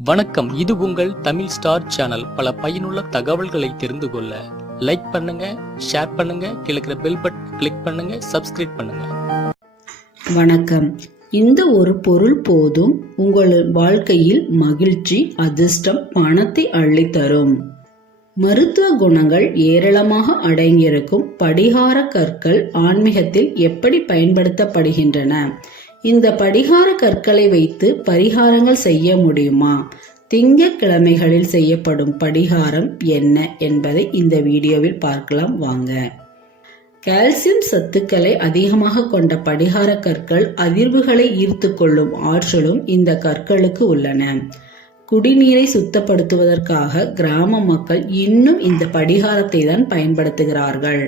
வணக்கம், இது உங்கள் தமிழ் ஸ்டார் சேனல். பல பயனுள்ள தகவல்களை தெரிந்து கொள்ள லைக் பண்ணுங்க, ஷேர் பண்ணுங்க, கிழக்கிற பெல் பட்டன் கிளிக் பண்ணுங்க, சப்ஸ்கிரைப் பண்ணுங்க. வணக்கம். இந்த ஒரு பொருள் போதும் உங்கள் வாழ்க்கையில் மகிழ்ச்சி, அதிர்ஷ்டம், பணத்தை அள்ளித்தரும். மருத்துவ குணங்கள் ஏராளமாக அடங்கியிருக்கும் படிகார கற்கள் ஆன்மீகத்தில் எப்படி பயன்படுத்தப்படுகின்றன? இந்த படிகார கற்களை வைத்து பரிகாரங்கள் செய்ய முடியுமா? திங்கட்கிழமைகளில் செய்யப்படும் படிகாரம் என்ன என்பதை இந்த வீடியோவில் பார்க்கலாம் வாங்க. கால்சியம் சத்துக்களை அதிகமாக கொண்ட படிகார கற்கள் அதிர்வுகளை ஈர்த்து கொள்ளும் ஆற்றலும் இந்த கற்களுக்கு உள்ளன. குடிநீரை சுத்தப்படுத்துவதற்காக கிராம மக்கள் இன்னும் இந்த படிகாரத்தை தான் பயன்படுத்துகிறார்கள்.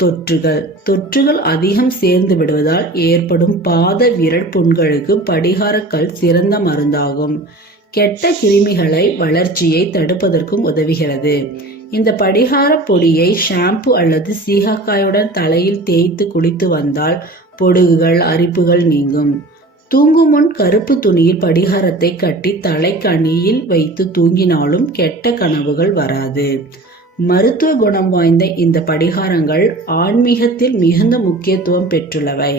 தொற்றுகள் அதிகம் சேர்ந்து விடுவதால் ஏற்படும் பாத விரல் புண்களுக்கு படிகாரக்கல் சிறந்த மருந்தாகும். கெட்ட கிருமிகளை வளர்ச்சியை தடுப்பதற்கும் உதவுகிறது. இந்த படிகார பொடியை ஷாம்பு அல்லது சீகாக்காயுடன் தலையில் தேய்த்து குளித்து வந்தால் பொடுகுகள், அரிப்புகள் நீங்கும். தூங்கும் முன் கருப்பு துணியில் படிகாரத்தை கட்டி தலைக்கணியில் வைத்து தூங்கினாலும் கெட்ட கனவுகள் வராது. மருத்துவ குணம் வாய்ந்த இந்த படிகாரங்கள் ஆன்மீகத்தில் மிகுந்த முக்கியத்துவம் பெற்றுள்ளவை.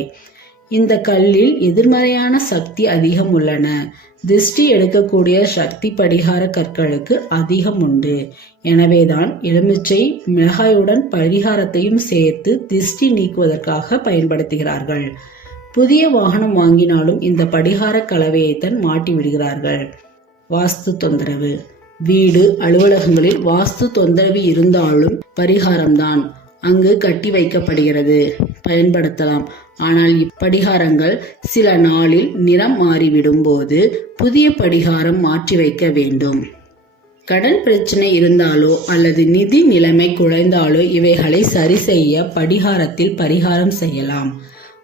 இந்த கல்லில் எதிர்மறையான சக்தி அதிகம் உள்ளன. திருஷ்டி எடுக்கக்கூடிய சக்தி படிகார கற்களுக்கு அதிகம் உண்டு. எனவேதான் எலுமிச்சை, மிளகாயுடன் படிகாரத்தையும் சேர்த்து திருஷ்டி நீக்குவதற்காக பயன்படுத்துகிறார்கள். புதிய வாகனம் வாங்கினாலும் இந்த படிகார கலவையைத்தான் மாட்டி விடுகிறார்கள். வாஸ்து தொந்தரவு. வீடு, அலுவலகங்களில் வாஸ்து தொந்தரவு இருந்தாலும் பரிகாரம்தான் அங்கு கட்டி வைக்கப்படுகிறது, பயன்படுத்தலாம். ஆனால் இப்படிகாரங்கள் சில நாளில் நிறம் மாறிவிடும் போது புதிய படிகாரம் மாற்றி வைக்க வேண்டும். கடன் பிரச்சனை இருந்தாலோ அல்லது நிதி நிலைமை குறைந்தாலோ இவைகளை சரி செய்ய படிகாரத்தில் பரிகாரம் செய்யலாம்.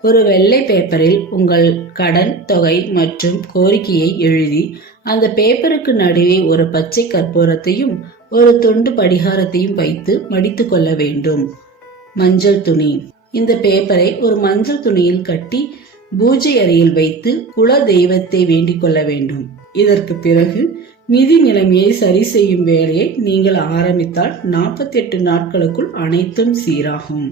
ஒரு வெள்ளை பேப்பரில் உங்கள் கடன் தொகை மற்றும் கோரிக்கையை எழுதி அந்த பேப்பருக்கு நடுவே ஒரு பச்சை கற்பூரத்தையும் ஒரு துண்டு படிகாரத்தையும் வைத்து மடித்து கொள்ள வேண்டும். மஞ்சள் துணி. இந்த பேப்பரை ஒரு மஞ்சள் துணியில் கட்டி பூஜை அறையில் வைத்து குல தெய்வத்தை வேண்டிக் கொள்ள வேண்டும். இதற்கு பிறகு நிதி நிலைமையை சரி செய்யும் வேலையை நீங்கள் ஆரம்பித்தால் 48 நாட்களுக்குள் அனைத்தும் சீராகும்.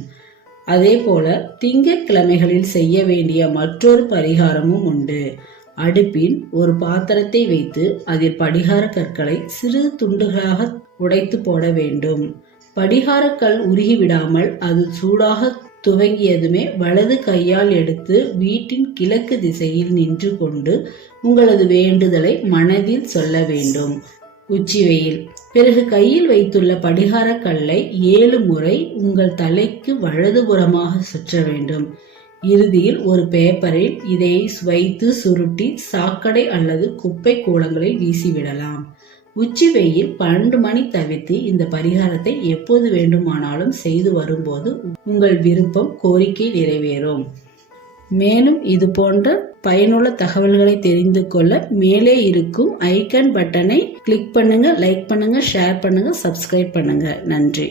அதே போல திங்கட்கிழமைகளில் செய்ய வேண்டிய மற்றொரு பரிகாரமும் உண்டு. அடுப்பில் ஒரு பாத்திரத்தை வைத்து அதில் படிகார கற்களை சிறு துண்டுகளாக உடைத்து போட வேண்டும். படிகார கல் உருகிவிடாமல் அது சூடாக துவங்கியதுமே வலது கையால் எடுத்து வீட்டின் கிழக்கு திசையில் நின்று கொண்டு உங்களது வேண்டுதலை மனதில் சொல்ல வேண்டும். உச்சி வெயில். பிறகு கையில் வைத்துள்ள படிகார கல்லை 7 முறை உங்கள் தலைக்கு வலதுபுறமாக சுற்ற வேண்டும். இறுதியில் ஒரு பேப்பரில் இதை வைத்து சுருட்டி சாக்கடை அல்லது குப்பை கூளங்களில் வீசிவிடலாம். உச்சி வெயில் 12 மணி தவிர்த்து இந்த பரிகாரத்தை எப்போது வேண்டுமானாலும் செய்து வரும்போது உங்கள் விருப்பம், கோரிக்கை நிறைவேறும். மேலும் இது போன்ற பயனுள்ள தகவல்களை தெரிந்து கொள்ள மேலே இருக்கும் ஐகான் பட்டனை கிளிக் பண்ணுங்க, லைக் பண்ணுங்க, ஷேர் பண்ணுங்க, சப்ஸ்கிரைப் பண்ணுங்க. நன்றி.